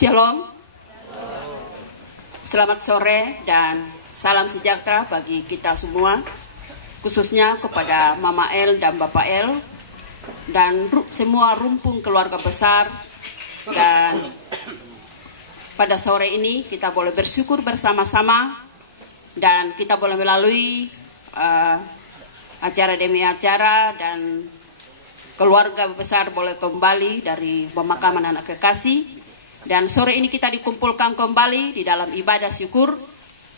Shalom, selamat sore dan salam sejahtera bagi kita semua, khususnya kepada Mama El dan Bapak El dan semua rumpun keluarga besar. Dan pada sore ini kita boleh bersyukur bersama-sama dan kita boleh melalui acara demi acara dan keluarga besar boleh kembali dari pemakaman anak kekasih. Dan sore ini kita dikumpulkan kembali di dalam ibadah syukur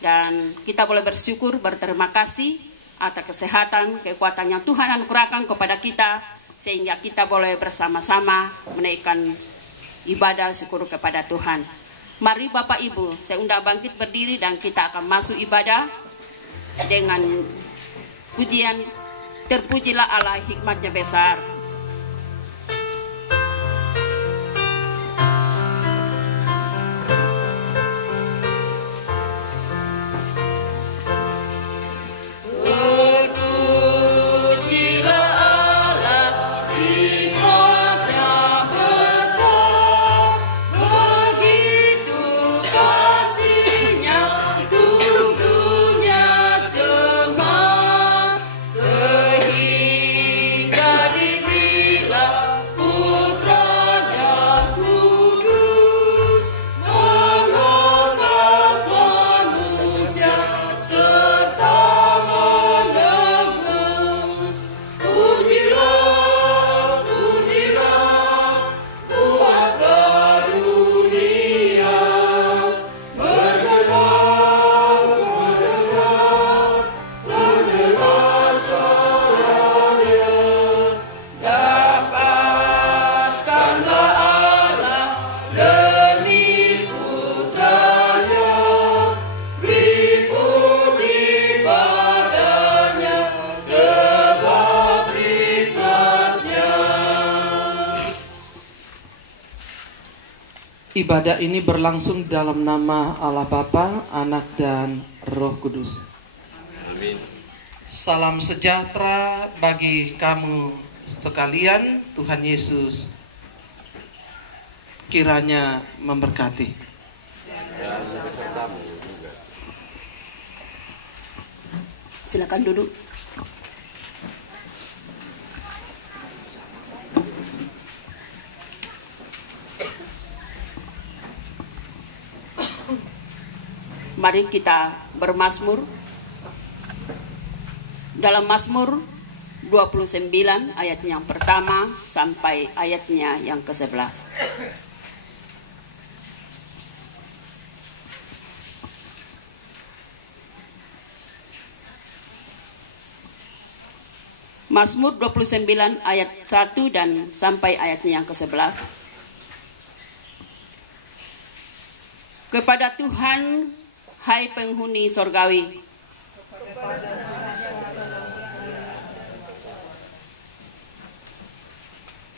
dan kita boleh bersyukur, berterima kasih atas kesehatan, kekuatan yang Tuhan anugerahkan kepada kita sehingga kita boleh bersama-sama menaikkan ibadah syukur kepada Tuhan. Mari Bapak Ibu, saya undang bangkit berdiri dan kita akan masuk ibadah dengan pujian terpujilah Allah hikmatnya besar. Ibadah ini berlangsung dalam nama Allah Bapa, Anak dan Roh Kudus. Amin. Salam sejahtera bagi kamu sekalian. Tuhan Yesus kiranya memberkati. Dan sertamu juga. Silakan duduk. Mari kita bermazmur. Dalam Mazmur 29 ayatnya yang pertama sampai ayatnya yang ke-11. Mazmur 29 ayat 1 dan sampai ayatnya yang ke-11. Kepada Tuhan, hai penghuni sorgawi,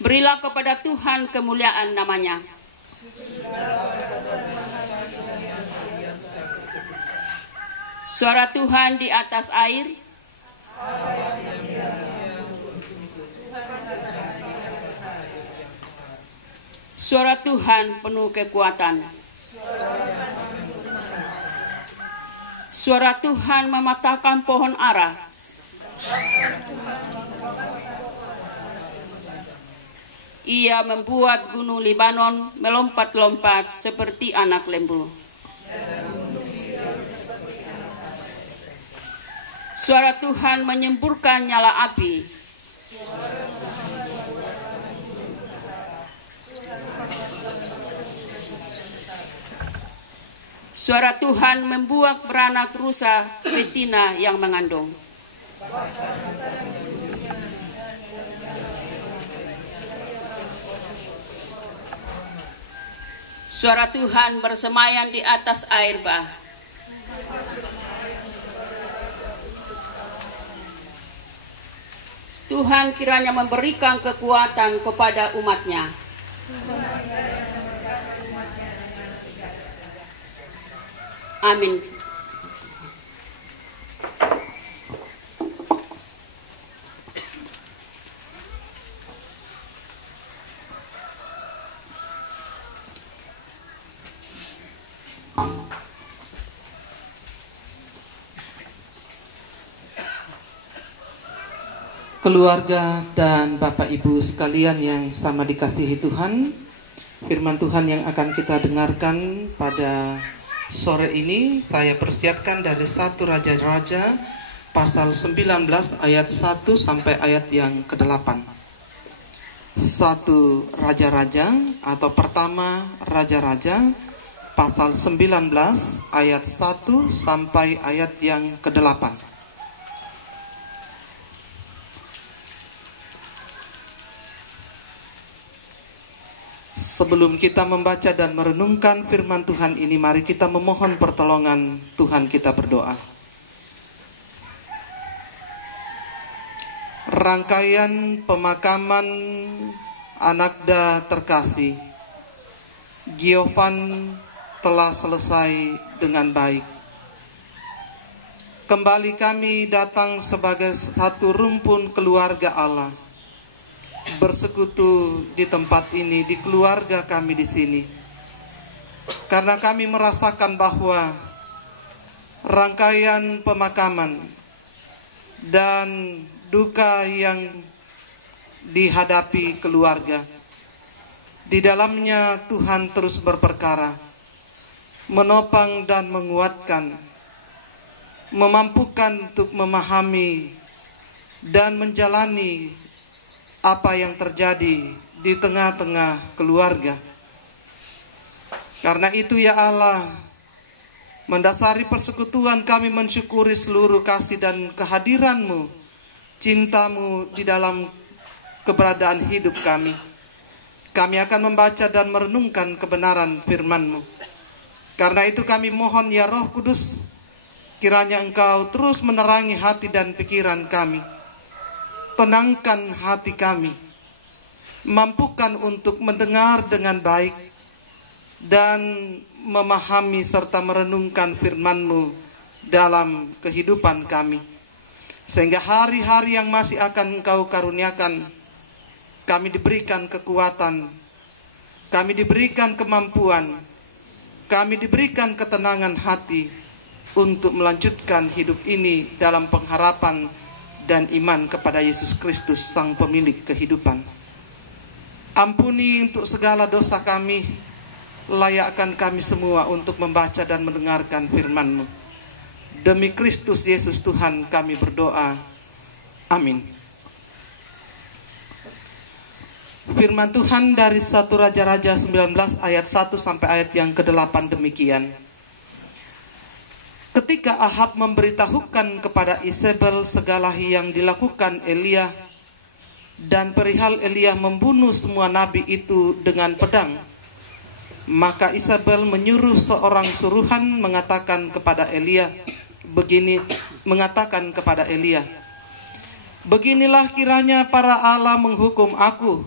berilah kepada Tuhan kemuliaan namanya. Suara Tuhan di atas air, suara Tuhan penuh kekuatan. Suara Tuhan mematahkan pohon ara. Ia membuat gunung Libanon melompat-lompat seperti anak lembu. Suara Tuhan menyemburkan nyala api. Suara Tuhan membuat beranak rusa betina yang mengandung. Suara Tuhan bersemayam di atas air bah. Tuhan kiranya memberikan kekuatan kepada umat-Nya. Amin. Keluarga dan Bapak Ibu sekalian yang sama dikasihi Tuhan, firman Tuhan yang akan kita dengarkan pada sore ini saya persiapkan dari 1 Raja-Raja pasal 19 ayat 1 sampai ayat yang ke-8. 1 Raja-Raja atau pertama Raja-Raja pasal 19 ayat 1 sampai ayat yang ke-8. Sebelum kita membaca dan merenungkan firman Tuhan ini, mari kita memohon pertolongan Tuhan, kita berdoa. Rangkaian pemakaman Anakda terkasih Giovan telah selesai dengan baik. Kembali kami datang sebagai satu rumpun keluarga Allah, bersekutu di tempat ini, di keluarga kami di sini, karena kami merasakan bahwa rangkaian pemakaman dan duka yang dihadapi keluarga, di dalamnya Tuhan terus berperkara, menopang dan menguatkan, memampukan untuk memahami dan menjalani apa yang terjadi di tengah-tengah keluarga. Karena itu ya Allah, mendasari persekutuan kami mensyukuri seluruh kasih dan kehadiran-Mu, cinta-Mu di dalam keberadaan hidup kami. Kami akan membaca dan merenungkan kebenaran firman-Mu. Karena itu kami mohon ya Roh Kudus, kiranya Engkau terus menerangi hati dan pikiran kami. Tenangkan hati kami, mampukan untuk mendengar dengan baik dan memahami serta merenungkan firman-Mu dalam kehidupan kami, sehingga hari-hari yang masih akan Engkau karuniakan, kami diberikan kekuatan, kami diberikan kemampuan, kami diberikan ketenangan hati untuk melanjutkan hidup ini dalam pengharapan dan iman kepada Yesus Kristus, Sang Pemilik kehidupan. Ampuni untuk segala dosa kami, layakkan kami semua untuk membaca dan mendengarkan firman-Mu. Demi Kristus Yesus Tuhan kami berdoa. Amin. Firman Tuhan dari 1 Raja-Raja 19 ayat 1 sampai ayat yang ke-8 demikian. Ketika Ahab memberitahukan kepada Isabel segala yang dilakukan Elia dan perihal Elia membunuh semua nabi itu dengan pedang, maka Isabel menyuruh seorang suruhan mengatakan kepada Elia, beginilah kiranya para Allah menghukum aku,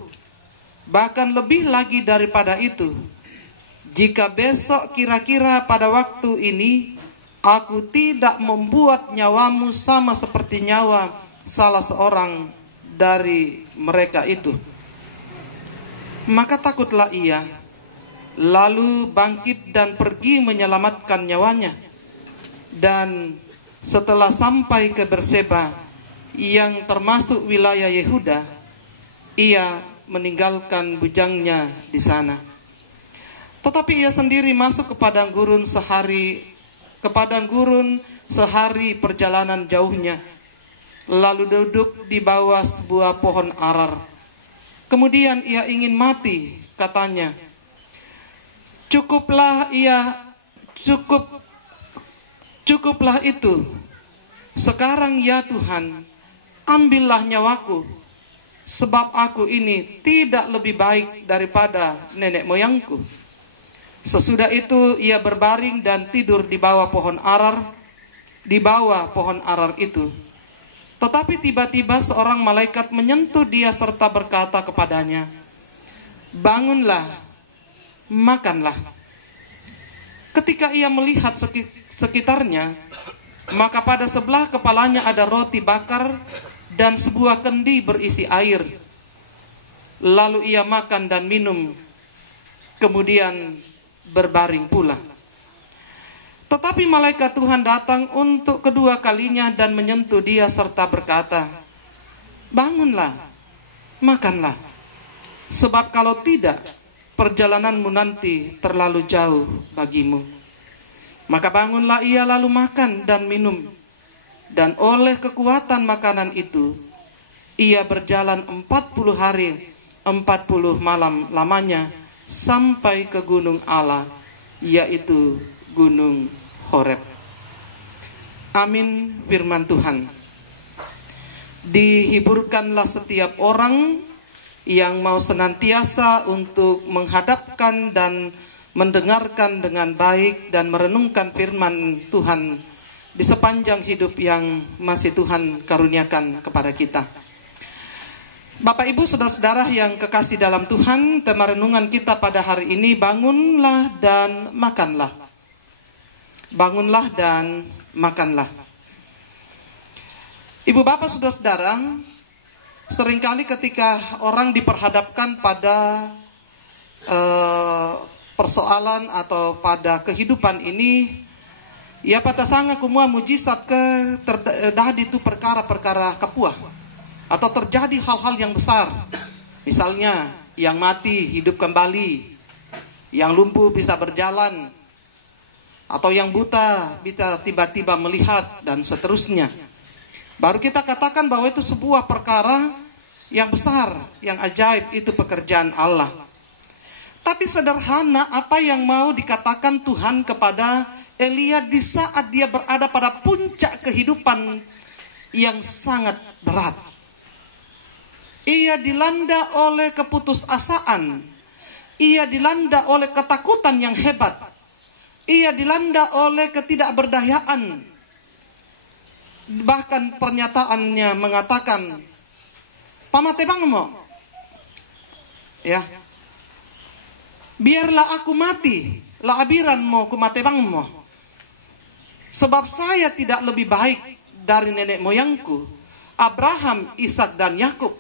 bahkan lebih lagi daripada itu, jika besok kira-kira pada waktu ini aku tidak membuat nyawamu sama seperti nyawa salah seorang dari mereka itu. Maka takutlah ia, lalu bangkit dan pergi menyelamatkan nyawanya. Dan setelah sampai ke Berseba yang termasuk wilayah Yehuda, ia meninggalkan bujangnya di sana. Tetapi ia sendiri masuk ke padang gurun sehari perjalanan jauhnya, lalu duduk di bawah sebuah pohon arar. Kemudian ia ingin mati, katanya, Cukuplah itu. Sekarang ya Tuhan, ambillah nyawaku, sebab aku ini tidak lebih baik daripada nenek moyangku. Sesudah itu ia berbaring dan tidur di bawah pohon arar, itu. Tetapi tiba-tiba seorang malaikat menyentuh dia serta berkata kepadanya, bangunlah, makanlah. Ketika ia melihat sekitarnya, maka pada sebelah kepalanya ada roti bakar dan sebuah kendi berisi air. Lalu ia makan dan minum, kemudian berbaring pula. Tetapi malaikat Tuhan datang untuk kedua kalinya dan menyentuh dia serta berkata, bangunlah, makanlah. Sebab kalau tidak, perjalananmu nanti terlalu jauh bagimu. Maka bangunlah ia lalu makan dan minum. Dan oleh kekuatan makanan itu, ia berjalan 40 hari, 40 malam lamanya, sampai ke gunung Allah, yaitu gunung Horeb. Amin firman Tuhan. Dihiburkanlah setiap orang yang mau senantiasa untuk menghadapkan dan mendengarkan dengan baik dan merenungkan firman Tuhan di sepanjang hidup yang masih Tuhan karuniakan kepada kita. Bapak Ibu saudara-saudara yang kekasih dalam Tuhan, tema renungan kita pada hari ini, bangunlah dan makanlah. Bangunlah dan makanlah. Ibu bapak saudara-saudara, seringkali ketika orang diperhadapkan pada persoalan atau pada kehidupan ini, ya pada sangat kumua mujizat ke terjadi itu perkara-perkara kapuah atau terjadi hal-hal yang besar. Misalnya yang mati hidup kembali, yang lumpuh bisa berjalan, atau yang buta bisa tiba-tiba melihat, dan seterusnya. Baru kita katakan bahwa itu sebuah perkara yang besar, yang ajaib, itu pekerjaan Allah. Tapi sederhana apa yang mau dikatakan Tuhan kepada Elia di saat dia berada pada puncak kehidupan yang sangat berat. Ia dilanda oleh keputusasaan. Ia dilanda oleh ketakutan yang hebat. Ia dilanda oleh ketidakberdayaan. Bahkan pernyataannya mengatakan, pamatebangmo, ya, biarlah aku mati, laabiranmu kumatebangmo, sebab saya tidak lebih baik dari nenek moyangku Abraham, Ishak dan Yakub.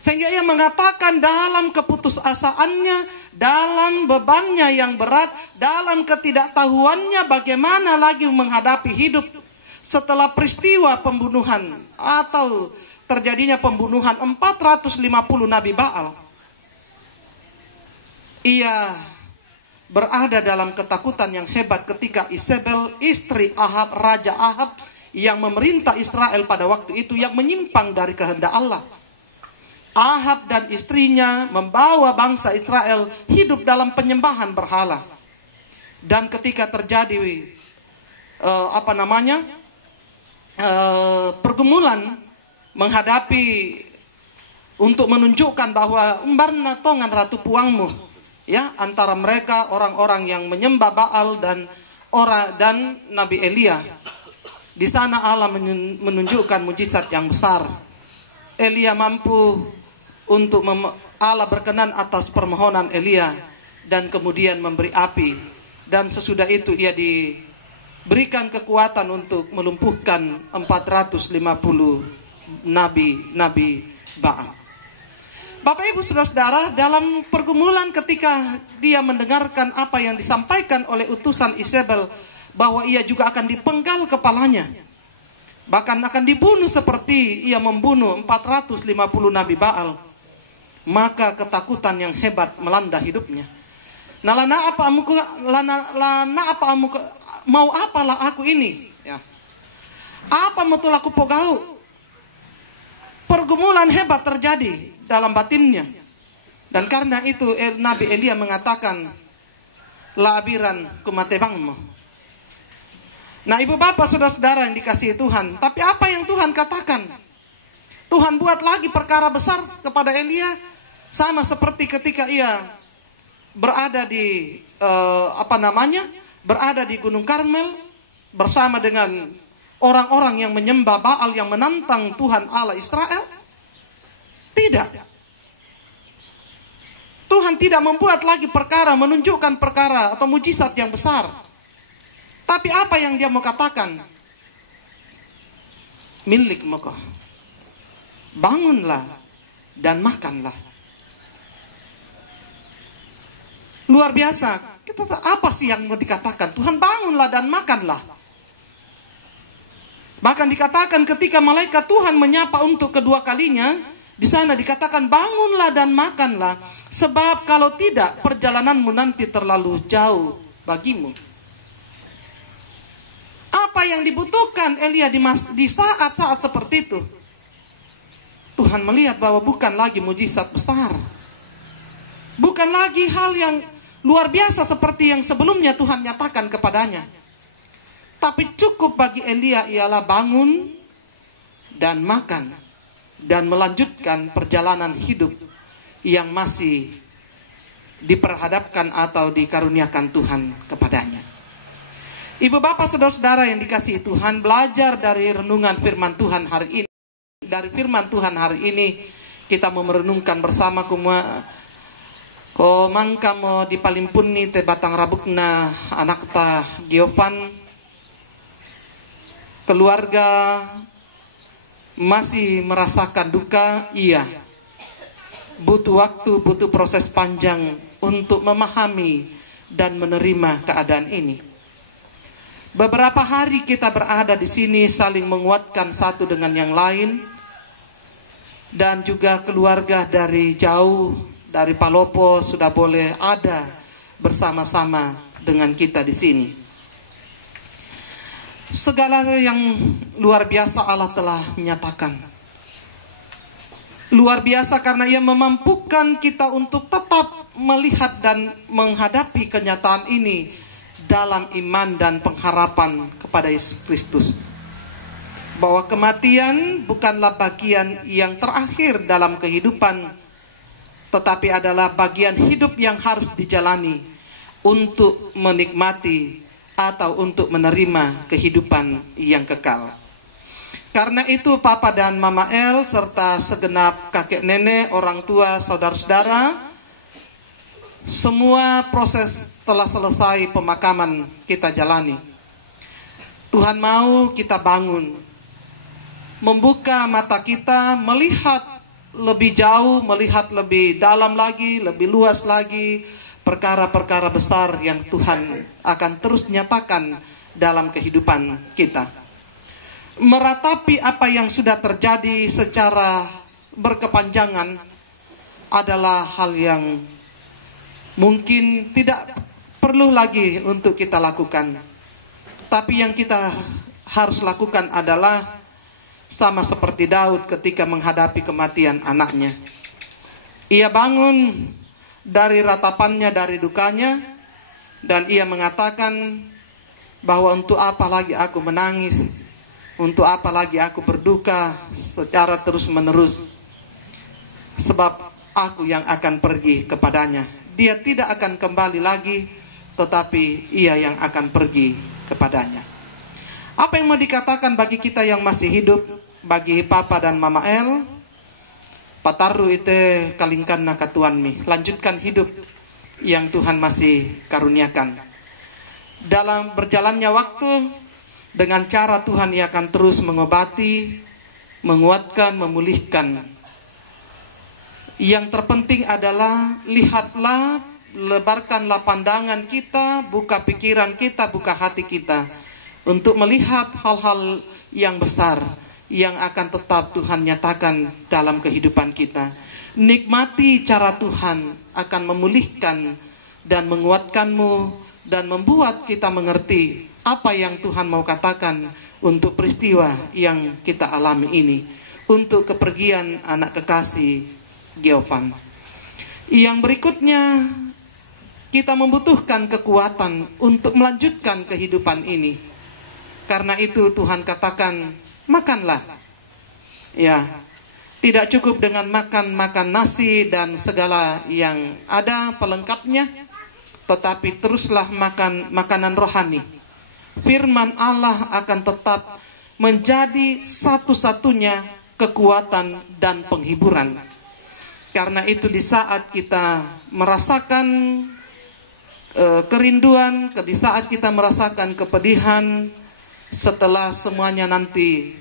Sehingga ia mengatakan dalam keputusasaannya, dalam bebannya yang berat, dalam ketidaktahuannya bagaimana lagi menghadapi hidup setelah peristiwa pembunuhan atau terjadinya pembunuhan 450 Nabi Baal. Ia berada dalam ketakutan yang hebat ketika Isabel, istri Ahab, Raja Ahab yang memerintah Israel pada waktu itu, yang menyimpang dari kehendak Allah. Ahab dan istrinya membawa bangsa Israel hidup dalam penyembahan berhala. Dan ketika terjadi pergumulan menghadapi untuk menunjukkan bahwa umbarna tongan ratu puangmu, ya, antara mereka orang-orang yang menyembah Baal dan Nabi Elia. Di sana Allah menunjukkan mujizat yang besar. Elia mampu untuk Allah berkenan atas permohonan Elia dan kemudian memberi api, dan sesudah itu ia diberikan kekuatan untuk melumpuhkan 450 nabi Baal. Bapak Ibu saudara-saudara, dalam pergumulan ketika dia mendengarkan apa yang disampaikan oleh utusan Isabel, bahwa ia juga akan dipenggal kepalanya, bahkan akan dibunuh seperti ia membunuh 450 Nabi Baal, maka ketakutan yang hebat melanda hidupnya. Nah, mau apalah aku ini, ya. Apa betul aku pogau? Pergumulan hebat terjadi dalam batinnya. Dan karena itu Nabi Elia mengatakan, laabiran kumatebangmo. Nah, ibu bapak saudara-saudara yang dikasihi Tuhan, tapi apa yang Tuhan katakan? Tuhan buat lagi perkara besar kepada Elia, sama seperti ketika ia berada di berada di Gunung Karmel bersama dengan orang-orang yang menyembah Baal, yang menantang Tuhan Allah Israel. Tidak. Tuhan tidak membuat lagi perkara, menunjukkan perkara atau mujizat yang besar. Tapi apa yang dia mau katakan? Milik mokoh. Bangunlah dan makanlah. Luar biasa apa sih yang mau dikatakan? Tuhan, bangunlah dan makanlah. Bahkan dikatakan ketika malaikat Tuhan menyapa untuk kedua kalinya, di sana dikatakan bangunlah dan makanlah, sebab kalau tidak perjalananmu nanti terlalu jauh bagimu. Apa yang dibutuhkan Elia di saat-saat seperti itu? Tuhan melihat bahwa bukan lagi mujizat besar, bukan lagi hal yang luar biasa seperti yang sebelumnya Tuhan nyatakan kepadanya. Tapi cukup bagi Elia ialah bangun dan makan dan melanjutkan perjalanan hidup yang masih diperhadapkan atau dikaruniakan Tuhan kepadanya. Ibu bapak saudara-saudara yang dikasihi Tuhan, belajar dari renungan firman Tuhan hari ini. Dari firman Tuhan hari ini kita mau merenungkan bersama kumua ko mangka mo dipalimpuni te batang rabukna anak ta Giovan. Keluarga masih merasakan duka, iya. Butuh waktu, butuh proses panjang untuk memahami dan menerima keadaan ini. Beberapa hari kita berada di sini saling menguatkan satu dengan yang lain. Dan juga keluarga dari jauh, dari Palopo sudah boleh ada bersama-sama dengan kita di sini. Segala yang luar biasa Allah telah menyatakan. Luar biasa karena Ia memampukan kita untuk tetap melihat dan menghadapi kenyataan ini dalam iman dan pengharapan kepada Yesus Kristus. Bahwa kematian bukanlah bagian yang terakhir dalam kehidupan, tetapi adalah bagian hidup yang harus dijalani untuk menikmati atau untuk menerima kehidupan yang kekal. Karena itu Papa dan Mama El serta segenap kakek nenek, orang tua, saudara-saudara, semua proses telah selesai pemakaman kita jalani. Tuhan mau kita bangun, membuka mata kita, melihat lebih jauh, melihat lebih dalam lagi, lebih luas lagi, perkara-perkara besar yang Tuhan akan terus nyatakan dalam kehidupan kita. Meratapi apa yang sudah terjadi secara berkepanjangan adalah hal yang mungkin tidak perlu lagi untuk kita lakukan. Tapi yang kita harus lakukan adalah sama seperti Daud ketika menghadapi kematian anaknya. Ia bangun dari ratapannya, dari dukanya, dan ia mengatakan bahwa untuk apa lagi aku menangis, untuk apa lagi aku berduka secara terus-menerus, sebab aku yang akan pergi kepadanya. Dia tidak akan kembali lagi, tetapi ia yang akan pergi kepadanya. Apa yang mau dikatakan bagi kita yang masih hidup, bagi Papa dan Mama El? Pataru ite kalingkan nakatuanmi. Lanjutkan hidup yang Tuhan masih karuniakan. Dalam berjalannya waktu, dengan cara Tuhan Ia akan terus mengobati, menguatkan, memulihkan. Yang terpenting adalah lihatlah, lebarkanlah pandangan kita, buka pikiran kita, buka hati kita untuk melihat hal-hal yang besar yang akan tetap Tuhan nyatakan dalam kehidupan kita. Nikmati cara Tuhan akan memulihkan dan menguatkanmu dan membuat kita mengerti apa yang Tuhan mau katakan untuk peristiwa yang kita alami ini, untuk kepergian anak kekasih Giovan. Yang berikutnya, kita membutuhkan kekuatan untuk melanjutkan kehidupan ini. Karena itu Tuhan katakan, makanlah. Ya, tidak cukup dengan makan nasi dan segala yang ada pelengkapnya, tetapi teruslah makan makanan rohani. Firman Allah akan tetap menjadi satu-satunya kekuatan dan penghiburan. Karena itu di saat kita merasakan kerinduan, di saat kita merasakan kepedihan, setelah semuanya nanti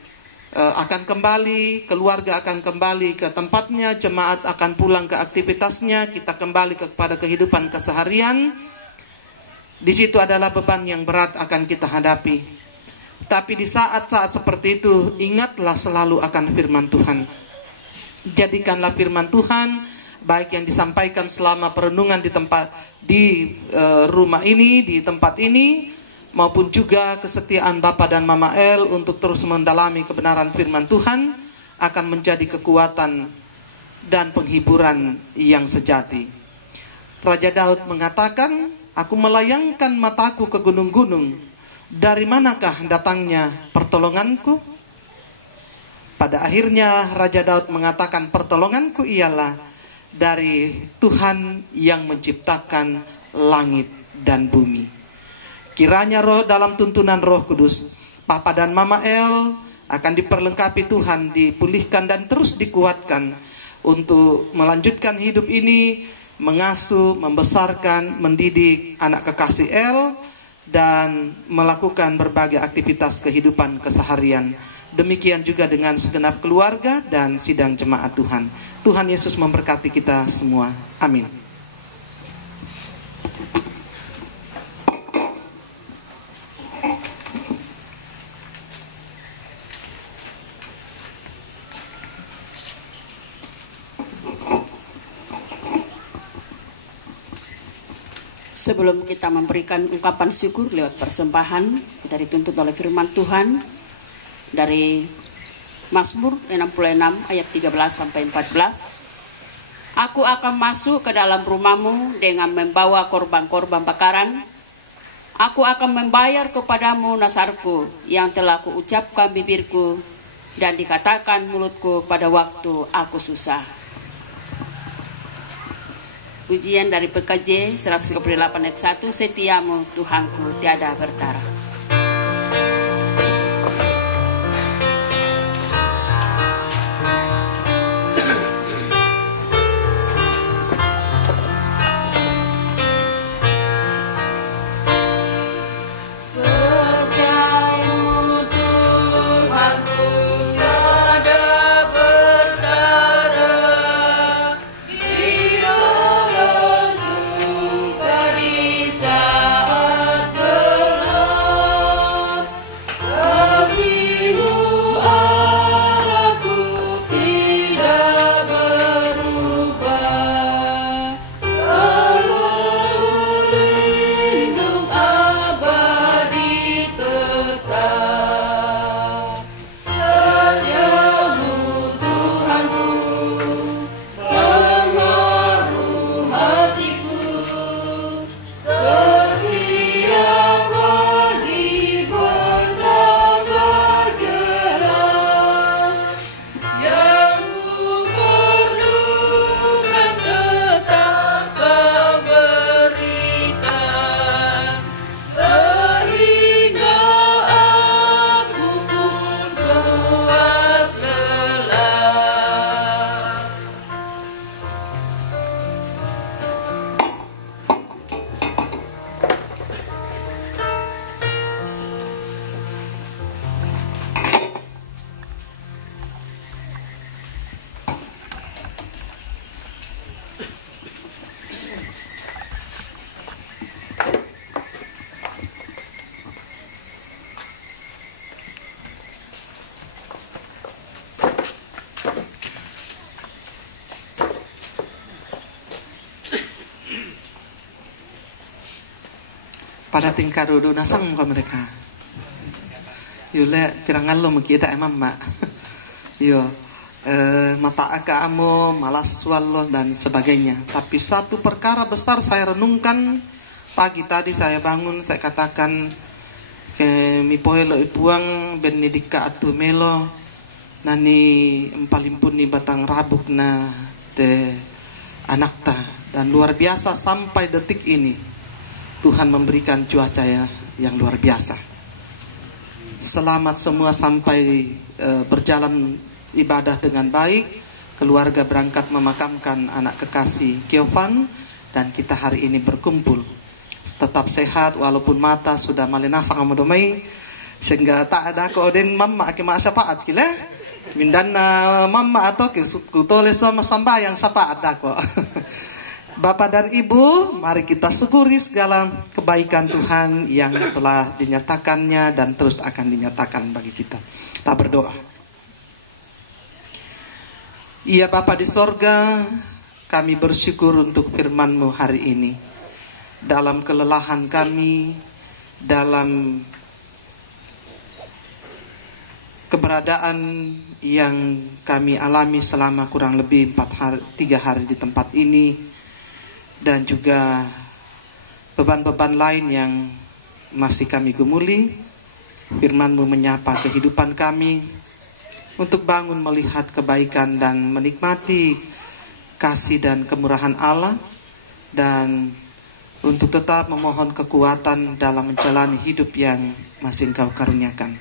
akan kembali, keluarga akan kembali ke tempatnya, jemaat akan pulang ke aktivitasnya, kita kembali kepada kehidupan keseharian. Di situ adalah beban yang berat akan kita hadapi. Tapi di saat-saat seperti itu, ingatlah selalu akan firman Tuhan. Jadikanlah firman Tuhan, baik yang disampaikan selama perenungan di rumah ini, di tempat ini, maupun juga kesetiaan Bapak dan Mama El untuk terus mendalami kebenaran firman Tuhan, akan menjadi kekuatan dan penghiburan yang sejati. Raja Daud mengatakan, aku melayangkan mataku ke gunung-gunung, dari manakah datangnya pertolonganku? Pada akhirnya Raja Daud mengatakan, pertolonganku ialah dari Tuhan yang menciptakan langit dan bumi. Kiranya dalam tuntunan Roh Kudus, Papa dan Mama El akan diperlengkapi Tuhan, dipulihkan dan terus dikuatkan untuk melanjutkan hidup ini, mengasuh, membesarkan, mendidik anak kekasih El, dan melakukan berbagai aktivitas kehidupan keseharian. Demikian juga dengan segenap keluarga dan sidang jemaat Tuhan. Tuhan Yesus memberkati kita semua. Amin. Sebelum kita memberikan ungkapan syukur lewat persembahan, kita dituntut oleh firman Tuhan dari Mazmur 66 ayat 13 sampai 14. Aku akan masuk ke dalam rumahmu dengan membawa korban-korban bakaran. Aku akan membayar kepadamu nasarku yang telah kuucapkan bibirku dan dikatakan mulutku pada waktu aku susah. Pujian dari PKJ 138 ayat 1, setiamu Tuhanku tiada bertara. Pada tingkah duduk nasang ke mereka. Yule pirangan lo kita emang mak. Yo, mata kamu malas swallow dan sebagainya. Tapi satu perkara besar saya renungkan pagi tadi saya bangun, saya katakan ke mi poelo ipuang benedika atu melo nani empalimpun ni batang rabuk na te anakta, dan luar biasa sampai detik ini Tuhan memberikan cuaca yang luar biasa. Selamat semua sampai berjalan ibadah dengan baik. Keluarga berangkat memakamkan anak kekasih Kiovan, dan kita hari ini berkumpul. Tetap sehat walaupun mata sudah malinasa kamudomai, sehingga tak ada koden mama aki syafaat kila. Mindan mama atau kutoles sama sambayang syafaat dako. Bapak dan Ibu, mari kita syukuri segala kebaikan Tuhan yang telah dinyatakannya dan terus akan dinyatakan bagi kita. Kita berdoa. Ya Bapa di sorga, kami bersyukur untuk firman-Mu hari ini. Dalam kelelahan kami, dalam keberadaan yang kami alami selama kurang lebih 3 hari di tempat ini, dan juga beban-beban lain yang masih kami gumuli, firman-Mu menyapa kehidupan kami untuk bangun melihat kebaikan dan menikmati kasih dan kemurahan Allah, dan untuk tetap memohon kekuatan dalam menjalani hidup yang masih Engkau karuniakan.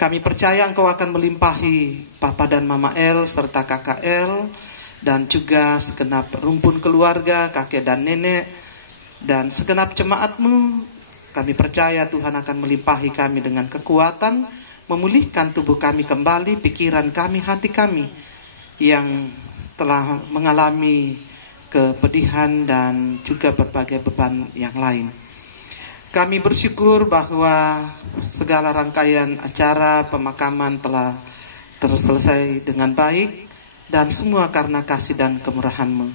Kami percaya Engkau akan melimpahi Papa dan Mama El serta Kakak El, dan juga segenap rumpun keluarga, kakek dan nenek, dan segenap jemaat-Mu. Kami percaya Tuhan akan melimpahi kami dengan kekuatan, memulihkan tubuh kami kembali, pikiran kami, hati kami yang telah mengalami kepedihan dan juga berbagai beban yang lain. Kami bersyukur bahwa segala rangkaian acara pemakaman telah terselesai dengan baik, dan semua karena kasih dan kemurahan-Mu.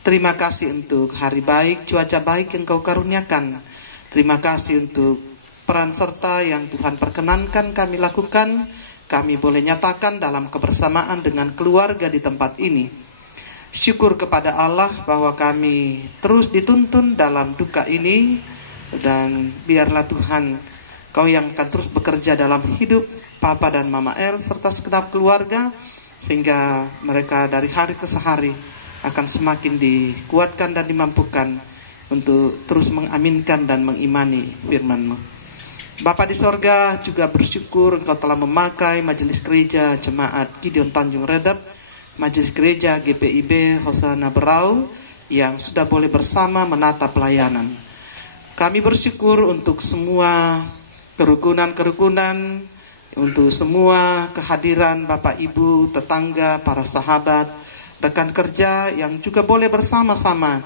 Terima kasih untuk hari baik, cuaca baik yang Kau karuniakan. Terima kasih untuk peran serta yang Tuhan perkenankan kami lakukan. Kami boleh nyatakan dalam kebersamaan dengan keluarga di tempat ini. Syukur kepada Allah bahwa kami terus dituntun dalam duka ini, dan biarlah Tuhan Kau yang akan terus bekerja dalam hidup Papa dan Mama El serta segenap keluarga, sehingga mereka dari hari ke hari akan semakin dikuatkan dan dimampukan untuk terus mengaminkan dan mengimani firman-Mu. Bapa di sorga, juga bersyukur Engkau telah memakai Majelis Gereja Jemaat Gideon Tanjung Redap, Majelis Gereja GPIB Hosana Berau, yang sudah boleh bersama menata pelayanan. Kami bersyukur untuk semua kerukunan-kerukunan, untuk semua kehadiran Bapak Ibu, tetangga, para sahabat, rekan kerja yang juga boleh bersama-sama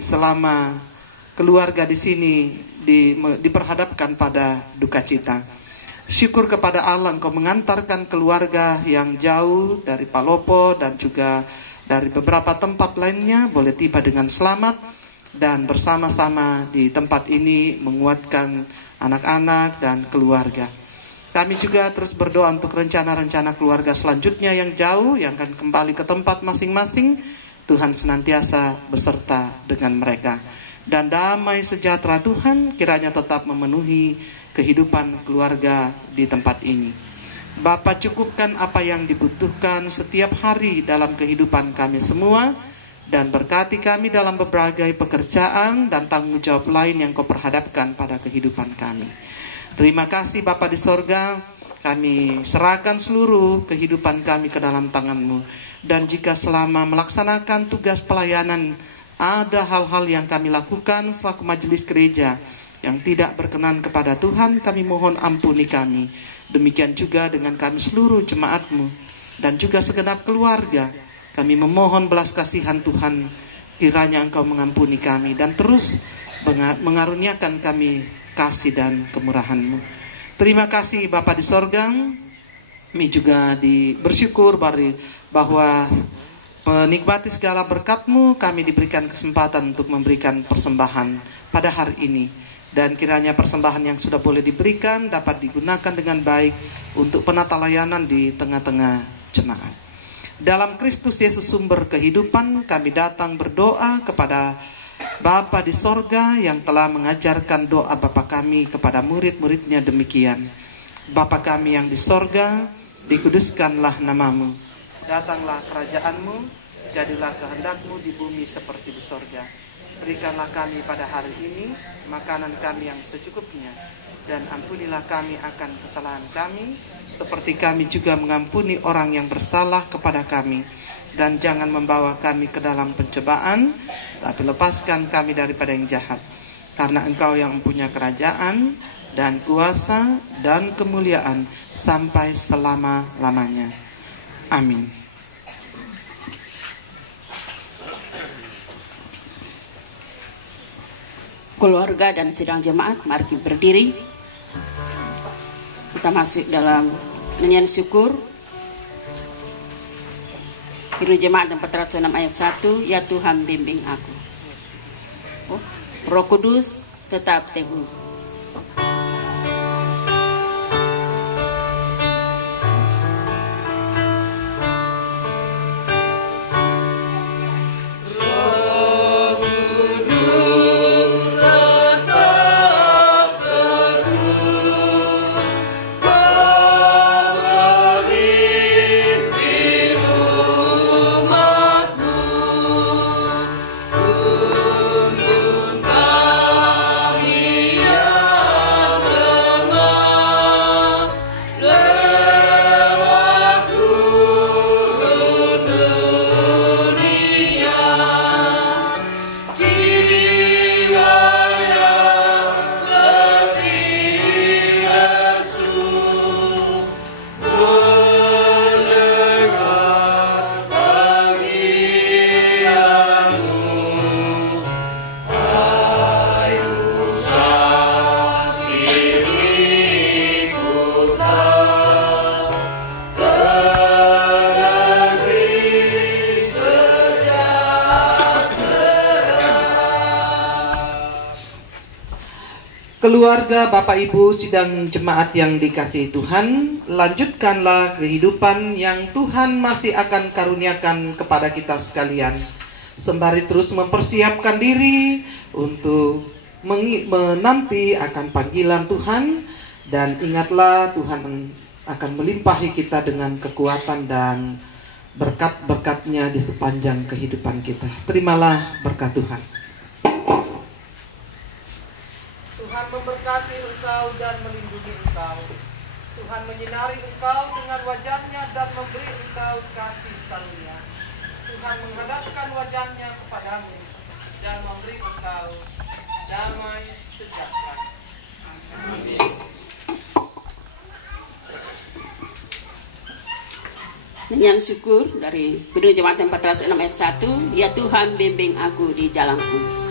selama keluarga di sini diperhadapkan pada duka cita. Syukur kepada Allah Engkau mengantarkan keluarga yang jauh dari Palopo dan juga dari beberapa tempat lainnya boleh tiba dengan selamat dan bersama-sama di tempat ini menguatkan anak-anak dan keluarga. Kami juga terus berdoa untuk rencana-rencana keluarga selanjutnya yang jauh, yang akan kembali ke tempat masing-masing. Tuhan senantiasa beserta dengan mereka. Dan damai sejahtera Tuhan kiranya tetap memenuhi kehidupan keluarga di tempat ini. Bapa, cukupkan apa yang dibutuhkan setiap hari dalam kehidupan kami semua, dan berkati kami dalam berbagai pekerjaan dan tanggung jawab lain yang Kau perhadapkan pada kehidupan kami. Terima kasih Bapa di sorga, kami serahkan seluruh kehidupan kami ke dalam tangan-Mu. Dan jika selama melaksanakan tugas pelayanan ada hal-hal yang kami lakukan selaku majelis gereja yang tidak berkenan kepada Tuhan, kami mohon ampuni kami. Demikian juga dengan kami seluruh jemaat-Mu dan juga segenap keluarga. Kami memohon belas kasihan Tuhan, kiranya Engkau mengampuni kami dan terus mengaruniakan kami kasih dan kemurahan-Mu. Terima kasih Bapa di sorga. Kami juga bersyukur bahwa menikmati segala berkat-Mu, kami diberikan kesempatan untuk memberikan persembahan pada hari ini. Dan kiranya persembahan yang sudah boleh diberikan dapat digunakan dengan baik untuk penata layanan di tengah-tengah jemaat. Dalam Kristus Yesus sumber kehidupan, kami datang berdoa kepada Bapa di sorga yang telah mengajarkan doa Bapa kami kepada murid-muridnya demikian. Bapa kami yang di sorga, dikuduskanlah nama-Mu. Datanglah kerajaan-Mu, jadilah kehendak-Mu di bumi seperti di sorga. Berikanlah kami pada hari ini makanan kami yang secukupnya, dan ampunilah kami akan kesalahan kami, seperti kami juga mengampuni orang yang bersalah kepada kami. Dan jangan membawa kami ke dalam pencobaan, tapi lepaskan kami daripada yang jahat. Karena Engkau yang mempunyai kerajaan dan kuasa dan kemuliaan sampai selama-lamanya. Amin. keluarga dan sidang jemaat, mari kita berdiri. Kita masuk dalam nyanyian syukur. Kidung Jemaat 406 ayat 1, ya Tuhan bimbing aku. Roh Kudus tetap teguh. Keluarga Bapak Ibu sidang jemaat yang dikasihi Tuhan, lanjutkanlah kehidupan yang Tuhan masih akan karuniakan kepada kita sekalian, sembari terus mempersiapkan diri untuk menanti akan panggilan Tuhan. Dan ingatlah, Tuhan akan melimpahi kita dengan kekuatan dan berkat-berkat-Nya di sepanjang kehidupan kita. Terimalah berkat Tuhan. Tuhan memberkati engkau dan melindungi engkau. Tuhan menyinari engkau dengan wajah-Nya dan memberi engkau kasih karunia. Tuhan menghadapkan wajah-Nya kepadamu dan memberi engkau damai sejahtera. Amin. Nyanyian syukur dari Kidung Jemaat 406 ayat 1, ya Tuhan bimbing aku di jalanku.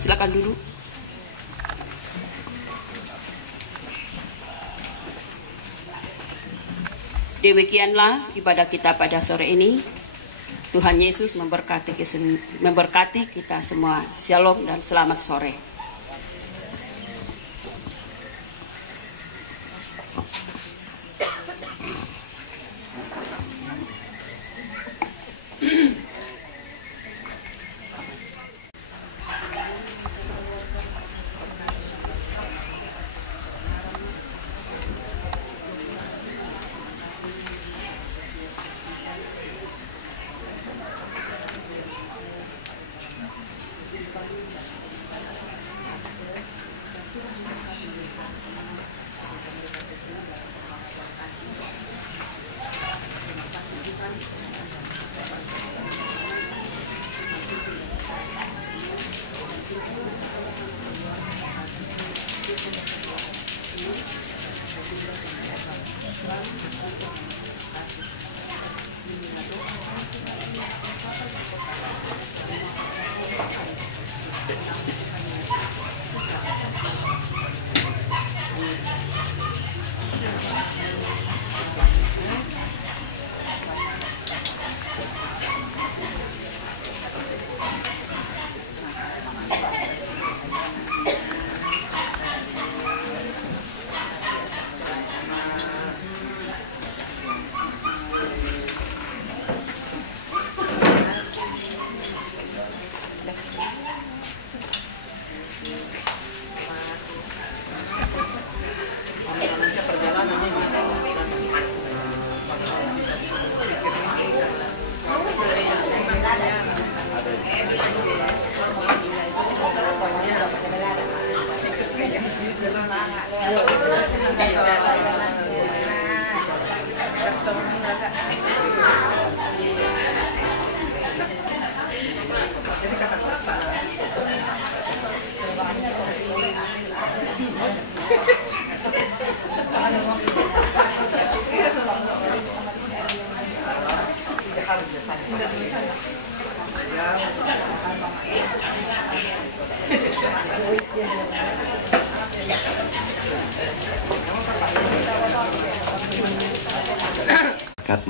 Silakan dulu. Demikianlah ibadah kita pada sore ini. Tuhan Yesus memberkati kita semua. Shalom dan selamat sore.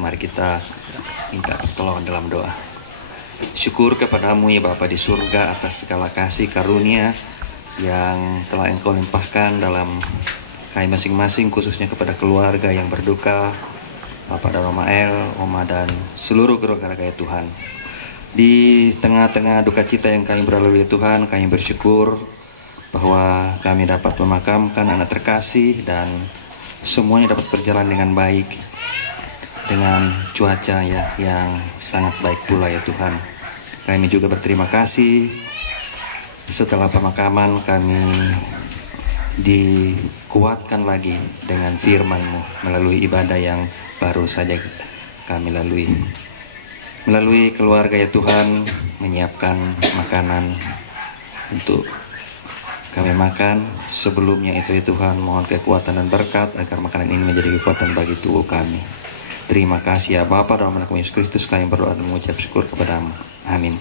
Mari kita minta pertolongan dalam doa. Syukur kepadamu ya Bapa di surga atas segala kasih karunia yang telah Engkau limpahkan dalam kami masing-masing, khususnya kepada keluarga yang berduka, Bapak dan Mama El, Oma dan seluruh keluarga ya Tuhan. Di tengah-tengah duka cita yang kami berlalui Tuhan, kami bersyukur bahwa kami dapat memakamkan anak terkasih dan semuanya dapat berjalan dengan baik, dengan cuaca ya yang sangat baik pula ya Tuhan. Kami juga berterima kasih setelah pemakaman kami dikuatkan lagi dengan firman-Mu melalui ibadah yang baru saja kami lalui. Melalui keluarga ya Tuhan menyiapkan makanan untuk kami makan. Sebelumnya itu ya Tuhan, mohon kekuatan dan berkat agar makanan ini menjadi kekuatan bagi tubuh kami. Terima kasih ya Bapa, dalam nama Yesus Kristus kami berdoa dan mengucap syukur kepada-Mu. Amin.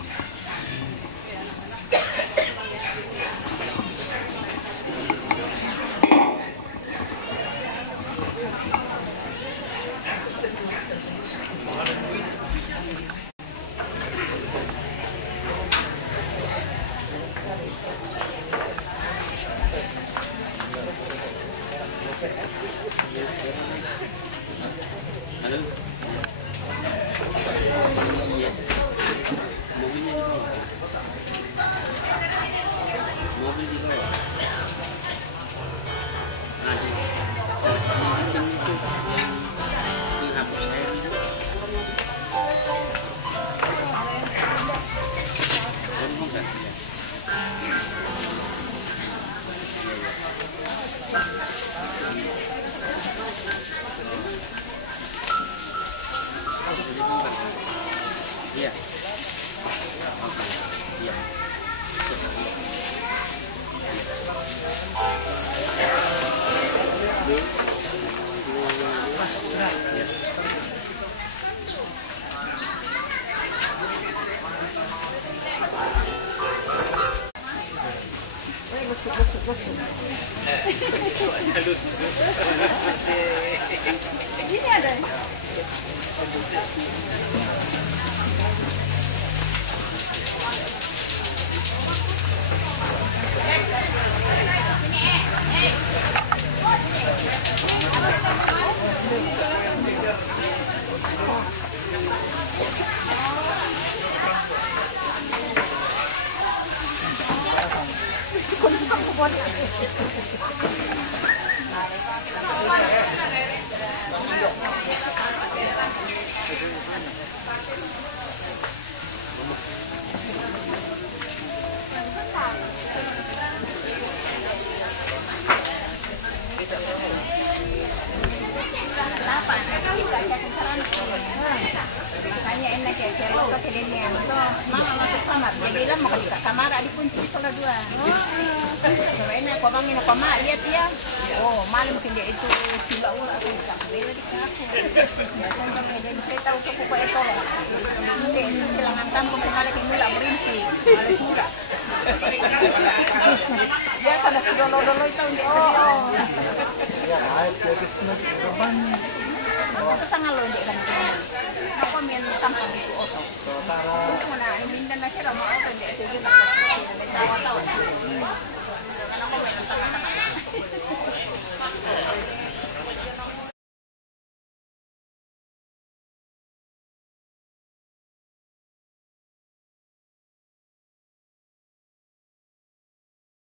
Ini ada. Makanya enak ya, kalau pakai dia itu mama masuk kamar, dia bilang mau ke kamar, ada kunci salah dua. Kalau enak, kau bangun kau mak lihat dia, oh malam mungkin dia itu sila ulah aku tak bela di aku. Biasanya kalau saya tahu ke pokok itu, saya ini silangan tampung kemarin ini lah berhenti, malah surat. Biasa ada si dolo-dolo itu dia tadi oh. Itu sangat loh dia kan.